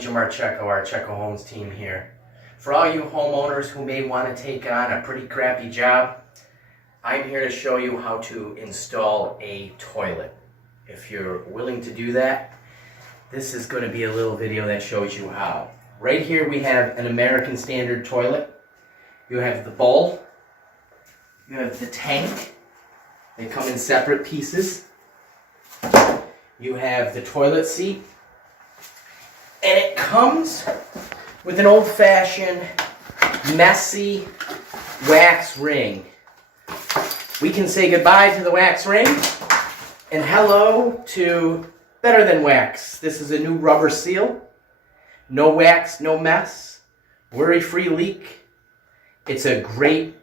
Jim our Checo Homes team here. For all you homeowners who may want to take on a pretty crappy job, I'm here to show you how to install a toilet. If you're willing to do that, this is going to be a little video that shows you how. Right here we have an American standard toilet. You have the bowl, you have the tank. They come in separate pieces. You have the toilet seat, and it comes with an old-fashioned, messy wax ring. We can say goodbye to the wax ring and hello to better than wax. This is a new rubber seal. No wax, no mess. Worry-free leak. It's a great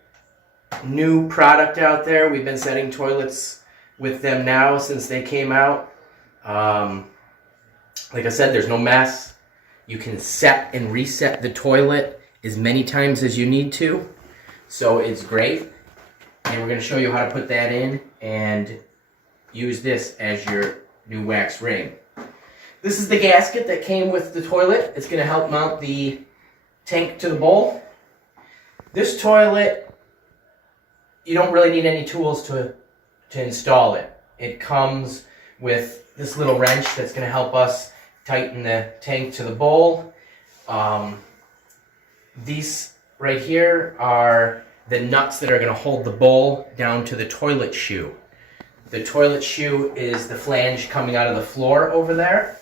new product out there. We've been setting toilets with them now since they came out. Like I said, there's no mess. You can set and reset the toilet as many times as you need to. So it's great. And we're going to show you how to put that in and use this as your new wax ring. This is the gasket that came with the toilet. It's going to help mount the tank to the bowl. This toilet, you don't really need any tools to install it. It comes with this little wrench that's going to help us tighten the tank to the bowl. These right here are the nuts that are going to hold the bowl down to the toilet shoe. The toilet shoe is the flange coming out of the floor over there.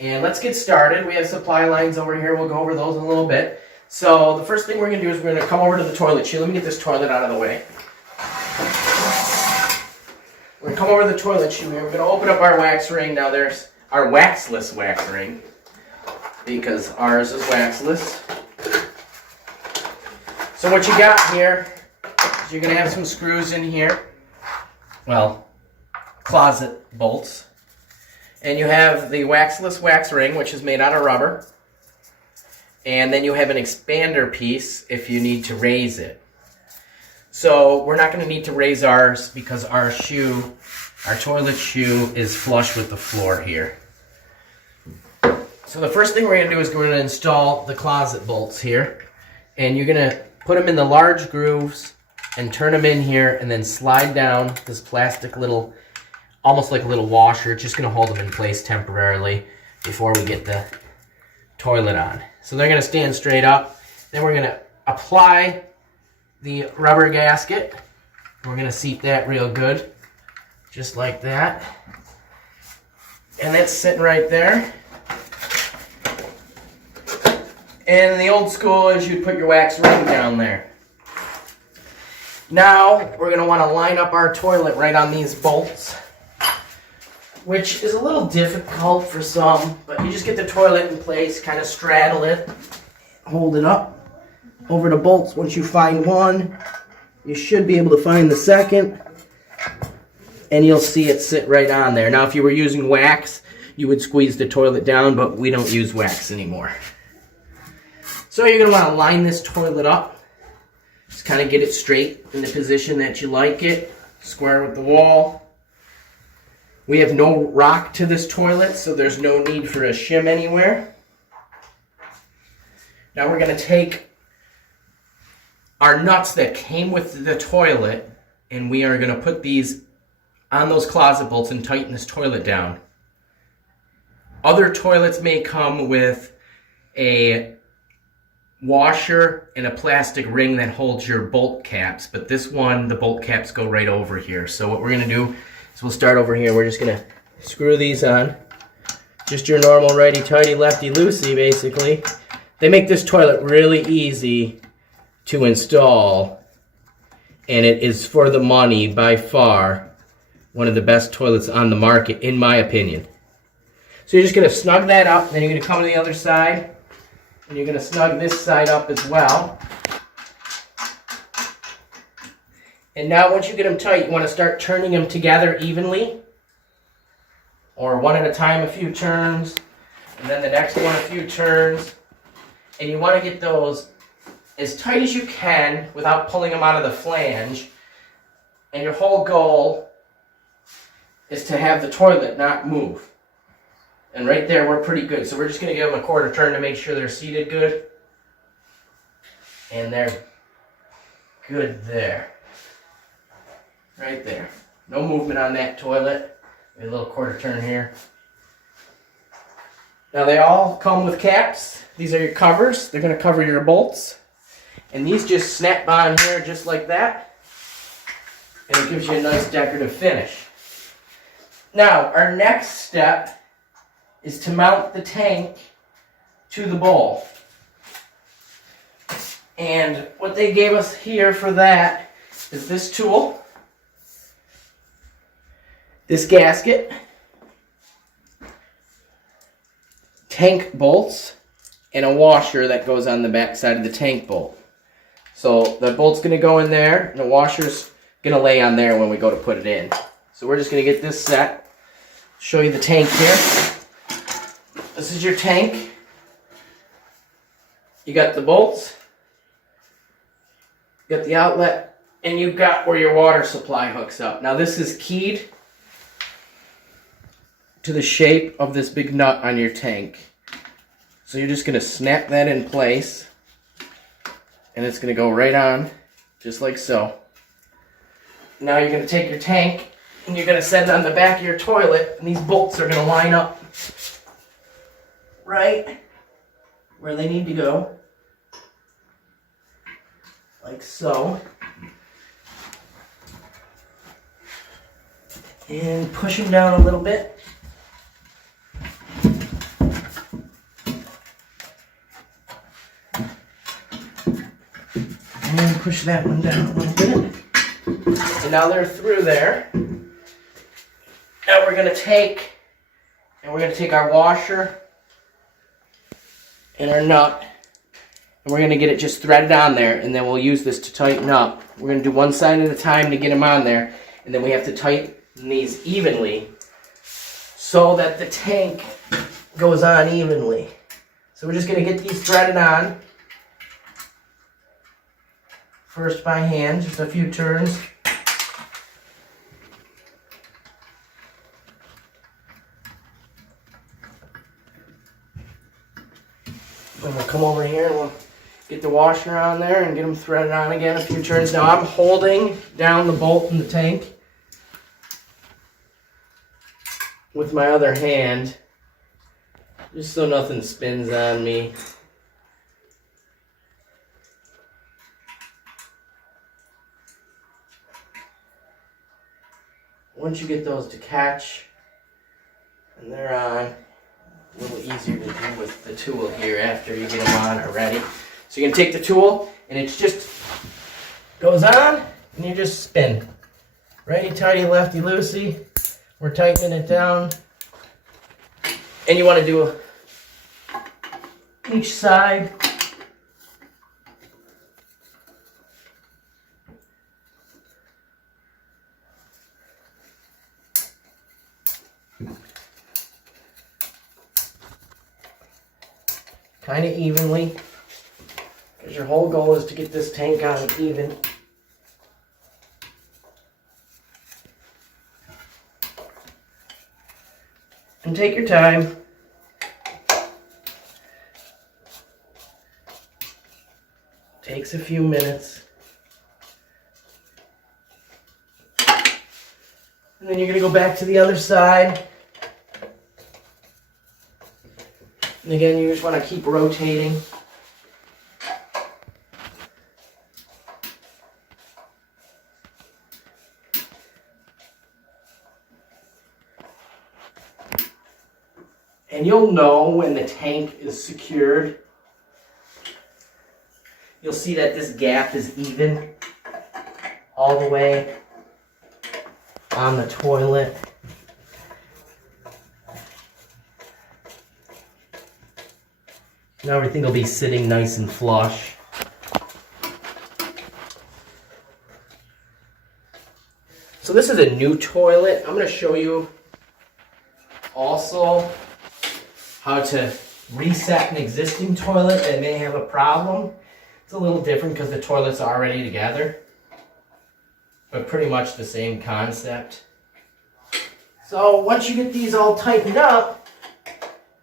And let's get started. We have supply lines over here. We'll go over those in a little bit. So the first thing we're going to do is we're going to come over to the toilet shoe. Let me get this toilet out of the way. We're going to come over to the toilet shoe here. We're going to open up our wax ring. Now there's our waxless wax ring, because ours is waxless. So what you got here is you're going to have some screws in here. Well, closet bolts. And you have the waxless wax ring, which is made out of rubber. And then you have an expander piece if you need to raise it. So we're not going to need to raise ours because our toilet shoe is flush with the floor here. So the first thing we're going to do is we're going to install the closet bolts here. And you're going to put them in the large grooves and turn them in here and then slide down this plastic little, almost like a little washer. It's just going to hold them in place temporarily before we get the toilet on. So they're going to stand straight up. Then we're going to apply the rubber gasket. We're going to seat that real good, just like that. And that's sitting right there. And the old school is you'd put your wax ring down there. Now we're going to want to line up our toilet right on these bolts, which is a little difficult for some, but you just get the toilet in place, kind of straddle it, hold it up over the bolts. Once you find one, you should be able to find the second, and you'll see it sit right on there. Now if you were using wax, you would squeeze the toilet down, but we don't use wax anymore. So you're going to want to line this toilet up, just kind of get it straight in the position that you like it, square with the wall. We have no rock to this toilet, so there's no need for a shim anywhere. Now we're going to take our nuts that came with the toilet, and we are going to put these on those closet bolts and tighten this toilet down. Other toilets may come with a washer and a plastic ring that holds your bolt caps, but this one, the bolt caps go right over here. So what we're going to do, so we'll start over here. We're just going to screw these on. Just your normal righty-tighty, lefty-loosey, basically. They make this toilet really easy to install, and it is, for the money, by far, one of the best toilets on the market, in my opinion. So you're just going to snug that up, then you're going to come to the other side, and you're going to snug this side up as well. And now once you get them tight, you want to start turning them together evenly, or one at a time, a few turns, and then the next one a few turns. And you want to get those as tight as you can without pulling them out of the flange. And your whole goal is to have the toilet not move. And right there, we're pretty good. So we're just going to give them a quarter turn to make sure they're seated good. And they're good there. Right there. No movement on that toilet. A little quarter turn here. Now they all come with caps. These are your covers. They're going to cover your bolts. And these just snap on here just like that. And it gives you a nice decorative finish. Now, our next step is to mount the tank to the bowl. And what they gave us here for that is this tool, this gasket, tank bolts, and a washer that goes on the back side of the tank bolt. So the bolt's going to go in there, and the washer's going to lay on there when we go to put it in. So we're just going to get this set. Show you the tank here. This is your tank. You got the bolts, you got the outlet, and you've got where your water supply hooks up. Now this is keyed to the shape of this big nut on your tank. So you're just going to snap that in place, and it's going to go right on, just like so. Now you're going to take your tank, and you're going to set it on the back of your toilet, and these bolts are going to line up right where they need to go, like so. And push them down a little bit. And push that one down a little bit. And now they're through there. Now we're going to take our washer and our nut, and we're going to get it just threaded on there, and then we'll use this to tighten up. We're going to do one side at a time to get them on there, and then we have to tighten these evenly so that the tank goes on evenly. So we're just going to get these threaded on. First by hand, just a few turns. And we'll come over here and we'll get the washer on there and get them threaded on again a few turns. Now I'm holding down the bolt in the tank with my other hand, just so nothing spins on me. Once you get those to catch and they're on, a little easier to do with the tool here after you get them on already. So you can take the tool and it just goes on and you just spin. Righty tighty, lefty loosey. We're tightening it down. And you want to do each side. Kind of evenly, because your whole goal is to get this tank on even. And take your time. Takes a few minutes. And then you're going to go back to the other side. And again, you just want to keep rotating. And you'll know when the tank is secured. You'll see that this gap is even all the way on the toilet. Now everything will be sitting nice and flush. So this is a new toilet. I'm going to show you also how to reset an existing toilet that may have a problem. It's a little different because the toilets are already together, but pretty much the same concept. So once you get these all tightened up,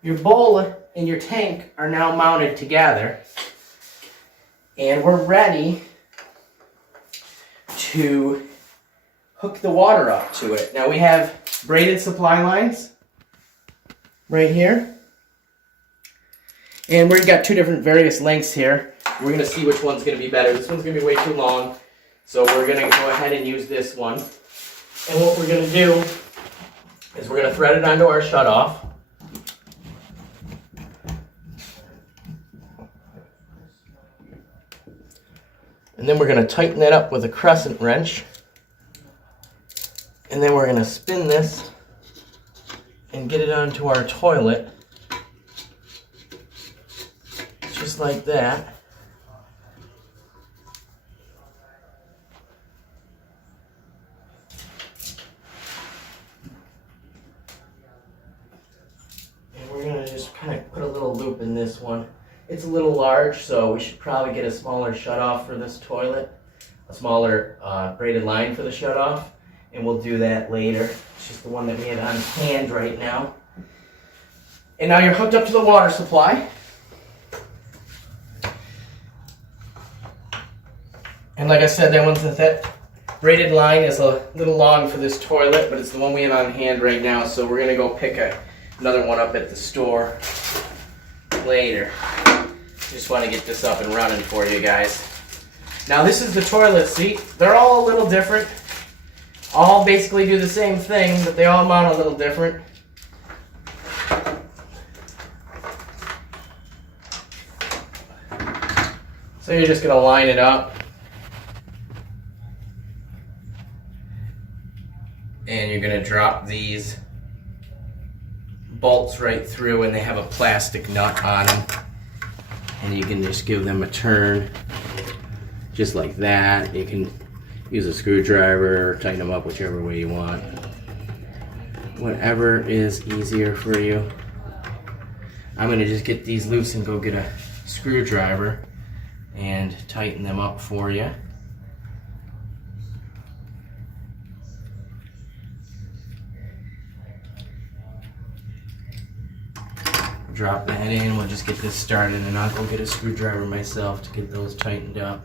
Your bowl and your tank are now mounted together, and we're ready to hook the water up to it. Now we have braided supply lines right here, and we've got two different various lengths here. We're going to see which one's going to be better. This one's going to be way too long, so we're going to go ahead and use this one. And what we're going to do is we're going to thread it onto our shutoff. And then we're going to tighten it up with a crescent wrench. And then we're going to spin this and get it onto our toilet. Just like that. And we're going to just kind of put a little loop in this one. It's a little large, so we should probably get a smaller shutoff for this toilet, a smaller braided line for the shutoff, and we'll do that later. It's just the one that we have on hand right now. And now you're hooked up to the water supply. And like I said, that braided line is a little long for this toilet, but it's the one we have on hand right now, so we're going to go pick another one up at the store later. Just want to get this up and running for you guys. Now this is the toilet seat. They're all a little different. All basically do the same thing, but they all mount a little different. So you're just going to line it up. And you're going to drop these bolts right through, and they have a plastic nut on them. And you can just give them a turn, just like that. You can use a screwdriver or tighten them up whichever way you want. Whatever is easier for you. I'm going to just get these loose and go get a screwdriver and tighten them up for you. Drop that in, we'll just get this started, and I'll go get a screwdriver myself to get those tightened up.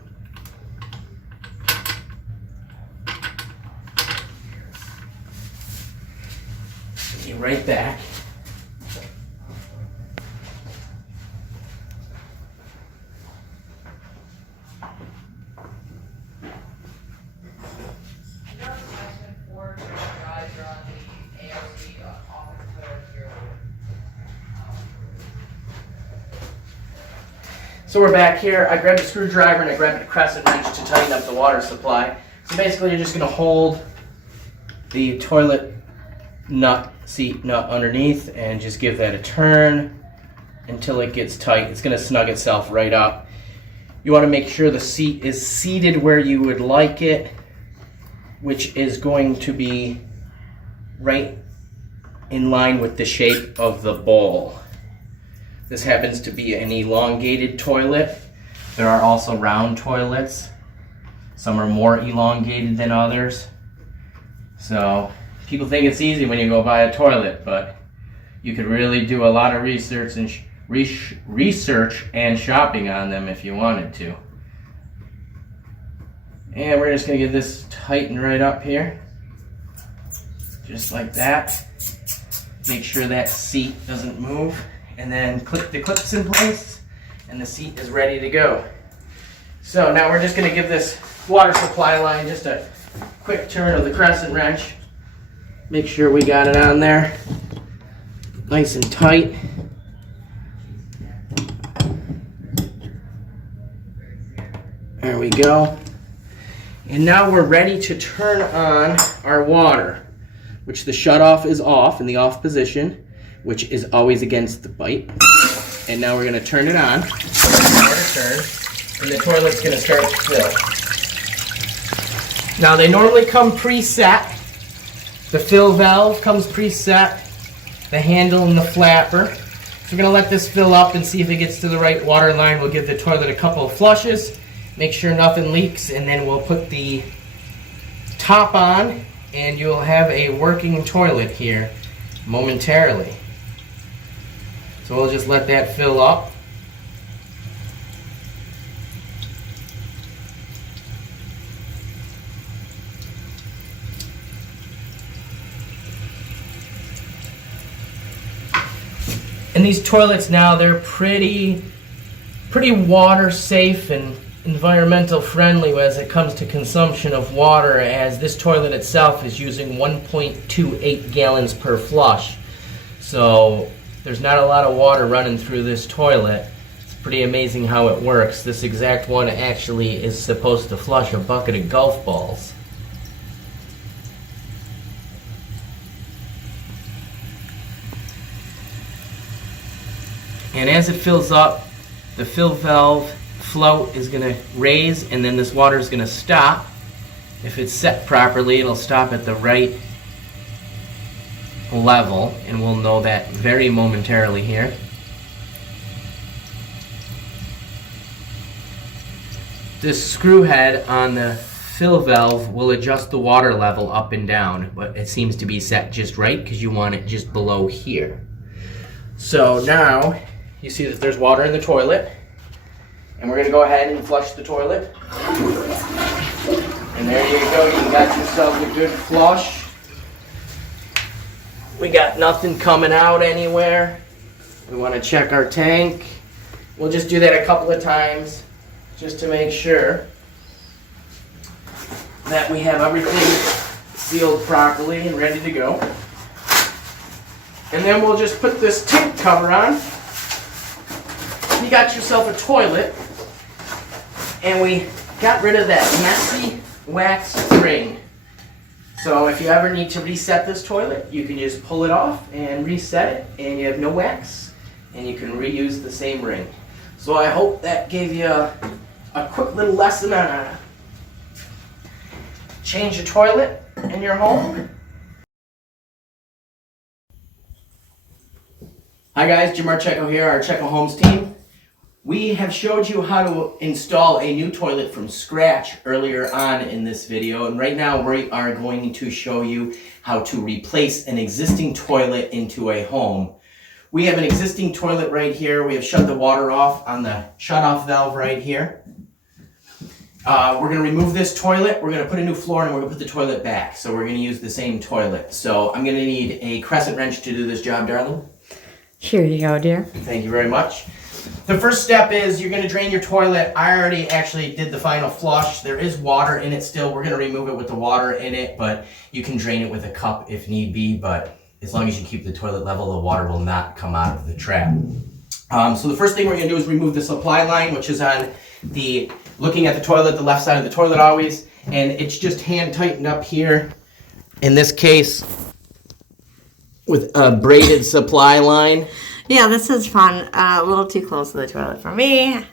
Be right back. So we're back here. I grabbed a screwdriver and I grabbed a crescent wrench to tighten up the water supply. So basically you're just going to hold the toilet seat nut underneath and just give that a turn until it gets tight. It's going to snug itself right up. You want to make sure the seat is seated where you would like it, which is going to be right in line with the shape of the bowl. This happens to be an elongated toilet. There are also round toilets. Some are more elongated than others. So people think it's easy when you go buy a toilet, but you could really do a lot of research and shopping on them if you wanted to. And we're just going to get this tightened right up here. Just like that. Make sure that seat doesn't move. And then clip the clips in place, and the seat is ready to go. So now we're just going to give this water supply line just a quick turn of the crescent wrench. Make sure we got it on there nice and tight. There we go. And now we're ready to turn on our water, which the shutoff is off in the off position, which is always against the pipe. And now we're going to turn it on. And the toilet's going to start to fill. Now they normally come preset. The fill valve comes preset. The handle and the flapper. So we're going to let this fill up and see if it gets to the right water line. We'll give the toilet a couple of flushes. Make sure nothing leaks. And then we'll put the top on. And you'll have a working toilet here momentarily. So we'll just let that fill up. And these toilets now, they're pretty water safe and environmental friendly as it comes to consumption of water, as this toilet itself is using 1.28 gallons per flush. So there's not a lot of water running through this toilet. It's pretty amazing how it works. This exact one actually is supposed to flush a bucket of golf balls. And as it fills up, the fill valve float is going to raise, and then this water is going to stop. If it's set properly, it'll stop at the right level, and we'll know that very momentarily here. This screw head on the fill valve will adjust the water level up and down, but it seems to be set just right because you want it just below here. So now you see that there's water in the toilet, and we're going to go ahead and flush the toilet. And there you go, you got yourself a good flush. We got nothing coming out anywhere. We want to check our tank. We'll just do that a couple of times just to make sure that we have everything sealed properly and ready to go. And then we'll just put this tank cover on. You got yourself a toilet, and we got rid of that messy wax ring. So if you ever need to reset this toilet, you can just pull it off and reset it, and you have no wax, and you can reuse the same ring. So I hope that gave you a quick little lesson on how to change a toilet in your home. Hi guys, Jim Archeco here, our Archeco Homes team. We have showed you how to install a new toilet from scratch earlier on in this video, and right now we are going to show you how to replace an existing toilet into a home. We have an existing toilet right here. We have shut the water off on the shut-off valve right here. We're going to remove this toilet, we're going to put a new floor, and we're going to put the toilet back. So we're going to use the same toilet. So I'm going to need a crescent wrench to do this job, darling. Here you go, dear. Thank you very much. The first step is you're going to drain your toilet. I already actually did the final flush. There is water in it still. We're going to remove it with the water in it, but you can drain it with a cup if need be. But as long as you keep the toilet level, the water will not come out of the trap. So the first thing we're going to do is remove the supply line, which is on the, looking at the toilet, the left side of the toilet always. And it's just hand tightened up here. In this case, with a braided supply line. Yeah, this is fun. A little too close to the toilet for me.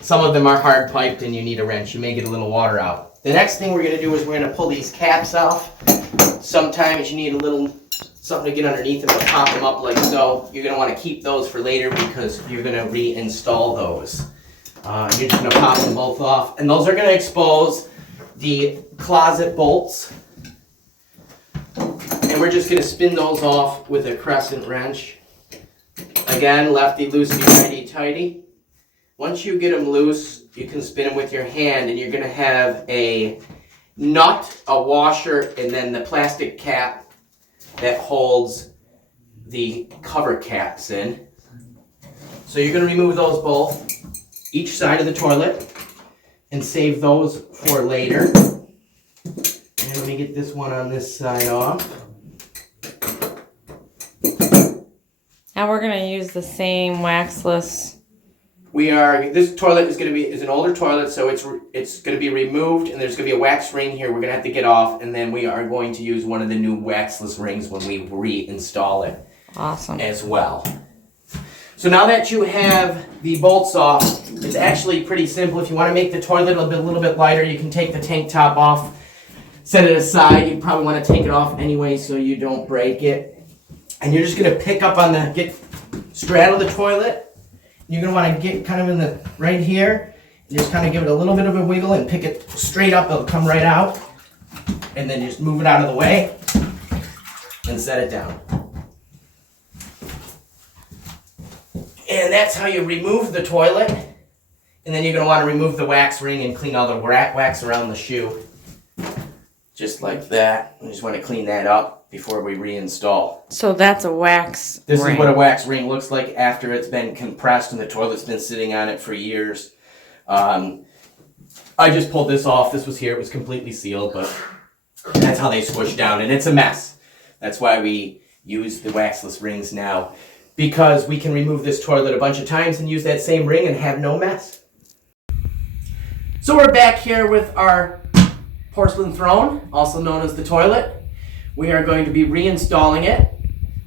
Some of them are hard piped and you need a wrench. You may get a little water out. The next thing we're going to do is we're going to pull these caps off. Sometimes you need a little something to get underneath them to pop them up like so. You're going to want to keep those for later because you're going to reinstall those. You're just going to pop them both off. And those are going to expose the closet bolts. And we're just going to spin those off with a crescent wrench. Again, lefty loosey, righty tighty. Once you get them loose, you can spin them with your hand, and you're going to have a nut, a washer, and then the plastic cap that holds the cover caps in. So you're going to remove those both, each side of the toilet, and save those for later. And let me get this one on this side off. Now we're going to use the same waxless. This toilet is an older toilet, so it's going to be removed, and there's going to be a wax ring here we're going to have to get off, and then we are going to use one of the new waxless rings when we reinstall it. Awesome. As well. So now that you have the bolts off, it's actually pretty simple. If you want to make the toilet a little bit lighter, you can take the tank top off, set it aside. You probably want to take it off anyway so you don't break it. And you're just going to pick up on straddle the toilet. You're going to want to get kind of in the, right here. And just kind of give it a little bit of a wiggle and pick it straight up. It'll come right out. And then just move it out of the way and set it down. And that's how you remove the toilet. And then you're going to want to remove the wax ring and clean all the wax around the shoe. Just like that. You just want to clean that up before we reinstall. So that's a wax This ring. is what a wax ring looks like after it's been compressed and the toilet's been sitting on it for years. I just pulled this off. This was here. It was completely sealed, but that's how they squish down. And it's a mess. That's why we use the waxless rings now. Because we can remove this toilet a bunch of times and use that same ring and have no mess. So we're back here with our porcelain throne, also known as the toilet. We are going to be reinstalling it.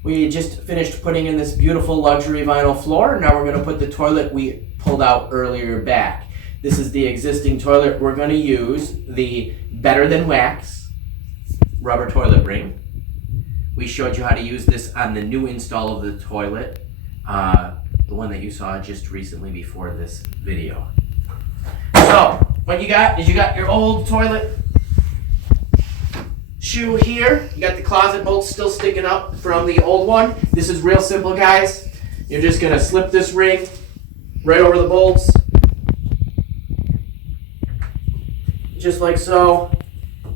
We just finished putting in this beautiful luxury vinyl floor. Now we're going to put the toilet we pulled out earlier back. This is the existing toilet. We're going to use the Better Than Wax rubber toilet ring. We showed you how to use this on the new install of the toilet, the one that you saw just recently before this video. So, what you got is you got your old toilet shoe here. You got the closet bolts still sticking up from the old one. This is real simple, guys. You're just going to slip this ring right over the bolts, just like so.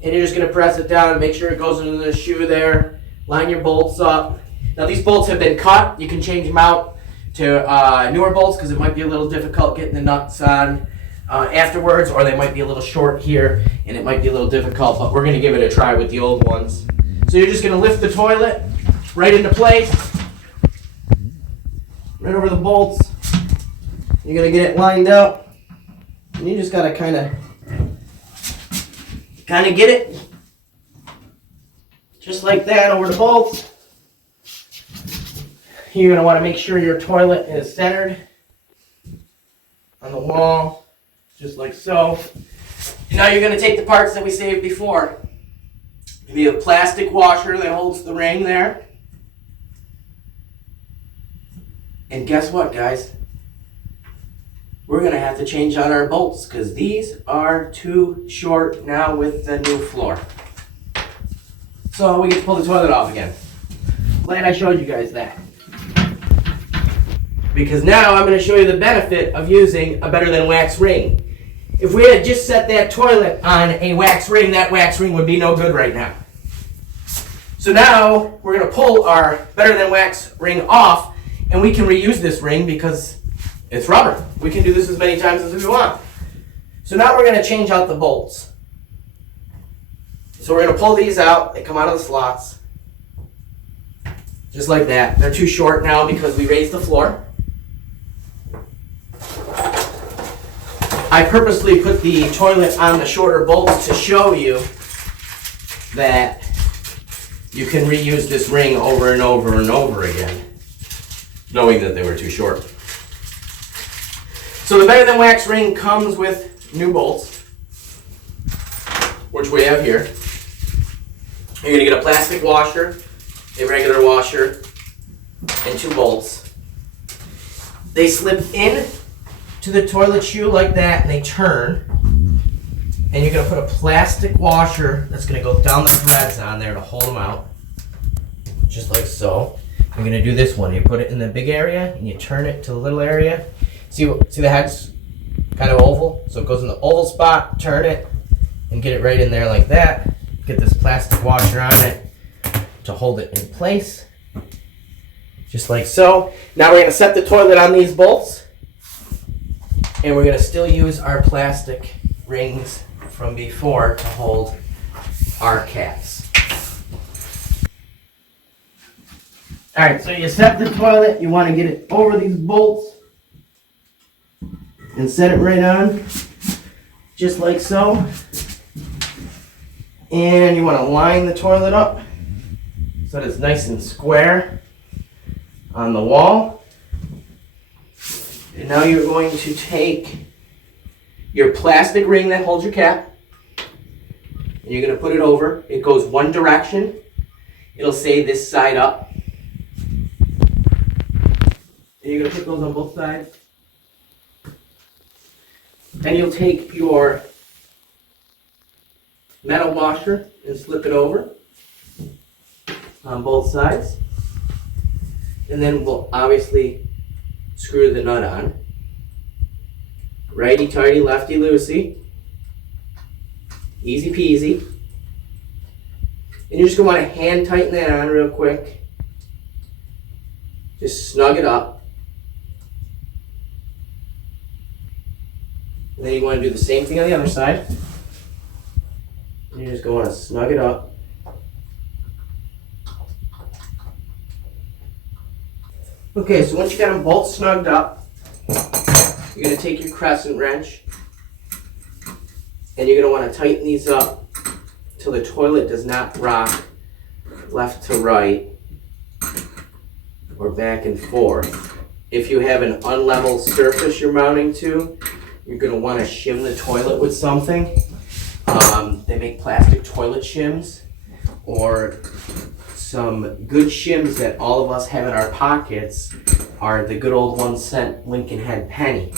And you're just going to press it down and make sure it goes into the shoe there. Line your bolts up. Now these bolts have been cut. You can change them out to newer bolts because it might be a little difficult getting the nuts on afterwards, or they might be a little short here and it might be a little difficult, but we're going to give it a try with the old ones. So you're just going to lift the toilet right into place, right over the bolts. You're going to get it lined up, and you just got to kind of get it just like that over the bolts. You're going to want to make sure your toilet is centered on the wall, just like so. And now you're going to take the parts that we saved before. Maybe a plastic washer that holds the ring there. And guess what, guys? We're going to have to change out our bolts because these are too short now with the new floor. So we get to pull the toilet off again. Glad I showed you guys that. Because now I'm going to show you the benefit of using a Better Than Wax ring. If we had just set that toilet on a wax ring, that wax ring would be no good right now. So now we're going to pull our Better Than Wax ring off, and we can reuse this ring because it's rubber. We can do this as many times as we want. So now we're going to change out the bolts. So we're going to pull these out. They come out of the slots. Just like that. They're too short now because we raised the floor. I purposely put the toilet on the shorter bolts to show you that you can reuse this ring over and over and over again, knowing that they were too short. So the Better Than Wax ring comes with new bolts, which we have here. You're going to get a plastic washer, a regular washer, and 2 bolts. They slip in to the toilet shoe like that, and they turn. And you're going to put a plastic washer that's going to go down the threads on there to hold them out, just like so. You're going to do this one. You put it in the big area, and you turn it to the little area. See the head's kind of oval? So it goes in the oval spot, turn it, and get it right in there like that. Get this plastic washer on it to hold it in place, just like so. Now we're going to set the toilet on these bolts, and we're going to still use our plastic rings from before to hold our caps. Alright, so you set the toilet, you want to get it over these bolts and set it right on, just like so. And you want to line the toilet up so that it's nice and square on the wall. And now you're going to take your plastic ring that holds your cap, and you're going to put it over. It goes one direction. It'll say this side up. And you're going to put those on both sides. Then you'll take your metal washer and slip it over on both sides. And then we'll obviously screw the nut on. Righty tighty, lefty loosey. Easy peasy. And you're just going to want to hand tighten that on real quick. Just snug it up. And then you want to do the same thing on the other side. And you're just going to snug it up. Okay, so once you got them both snugged up, you're going to take your crescent wrench and you're going to want to tighten these up until the toilet does not rock left to right or back and forth. If you have an unlevel surface you're mounting to, you're going to want to shim the toilet with something. They make plastic toilet shims, or some good shims that all of us have in our pockets are the good old 1-cent Lincoln Head penny.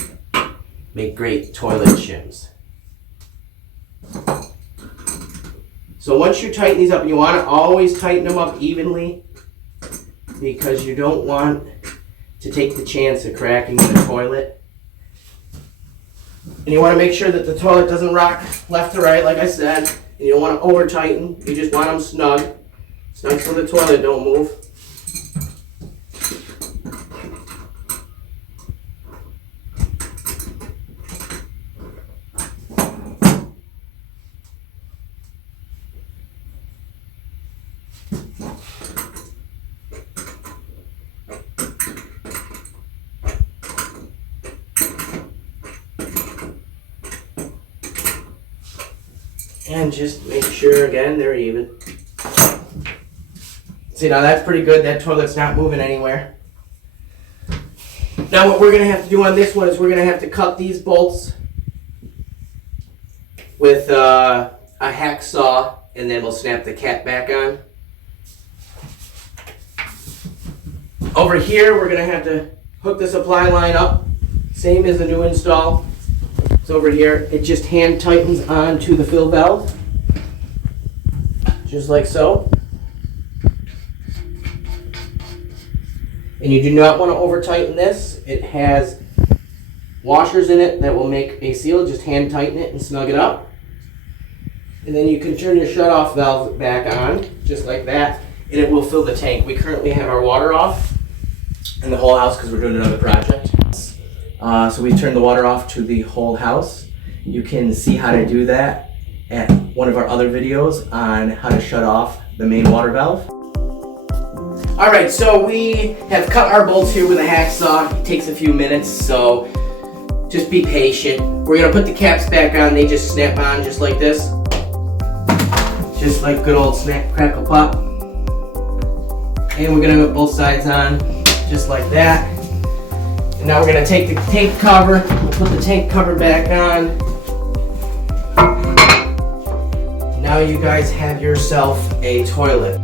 Make great toilet shims. So once you tighten these up, and you want to always tighten them up evenly because you don't want to take the chance of cracking the toilet. And you want to make sure that the toilet doesn't rock left to right, like I said. And you don't want to over tighten. You just want them snug. Snug so the toilet don't move. And just make sure, again, they're even. See, now that's pretty good. That toilet's not moving anywhere. Now what we're going to have to do on this one is we're going to have to cut these bolts with a hacksaw, and then we'll snap the cap back on. Over here, we're going to have to hook the supply line up, same as the new install. It's over here. It just hand tightens onto the fill valve, just like so. And you do not want to over tighten this. It has washers in it that will make a seal. Just hand tighten it and snug it up. And then you can turn your shut off valve back on, just like that, and it will fill the tank. We currently have our water off in the whole house because we're doing another project. So we turned the water off to the whole house. You can see how to do that at one of our other videos on how to shut off the main water valve. Alright, so we have cut our bolts here with a hacksaw. It takes a few minutes, so just be patient. We're going to put the caps back on. They just snap on just like this. Just like good old snap, crackle, pop. And we're going to put both sides on just like that. And now we're going to take the tank cover, we'll put the tank cover back on. Now you guys have yourself a toilet.